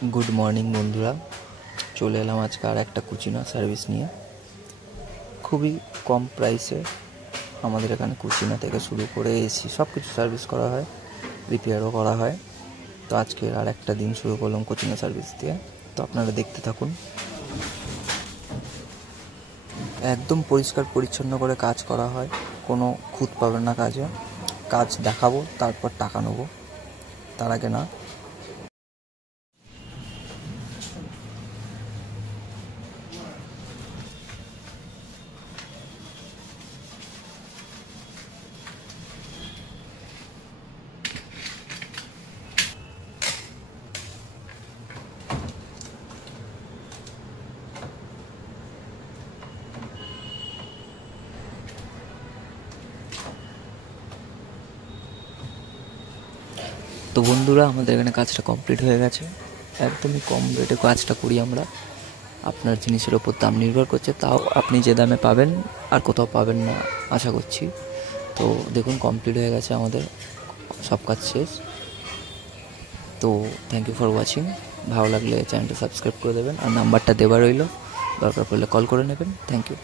Good morning বন্ধুরা, চলে এলাম আজকে আর একটা কুচিনা সার্ভিস নিয়ে। খুবই কম প্রাইসে আমাদের এখানে কুচিনা থেকে শুরু করে এসি সব কিছু সার্ভিস করা হয়, রিপেয়ারও করা হয়। তো আজকে আর একটা দিন শুরু করলাম কুচিনা সার্ভিস দিয়ে। তো আপনারা দেখতে থাকুন। একদম পরিষ্কার পরিচ্ছন্ন করে কাজ করা হয়, কোনো খুঁত পাবেন না কাজে। কাজ দেখাবো, তারপর টাকা নেবো, তার আগে না। তো বন্ধুরা, আমাদের এখানে কাজটা কমপ্লিট হয়ে গেছে। একদমই কম রেটে কাজটা করি আমরা। আপনার জিনিসের ওপর দাম নির্ভর করছে, তাও আপনি যে দামে পাবেন আর কোথাও পাবেন না আশা করছি। তো দেখুন, কমপ্লিট হয়ে গেছে আমাদের সব কাজ শেষ। তো থ্যাংক ইউ ফর ওয়াচিং। ভালো লাগলে চ্যানেলটা সাবস্ক্রাইব করে দেবেন, আর নাম্বারটা দেওয়া রইল, দরকার পড়লে কল করে নেবেন। Thank you.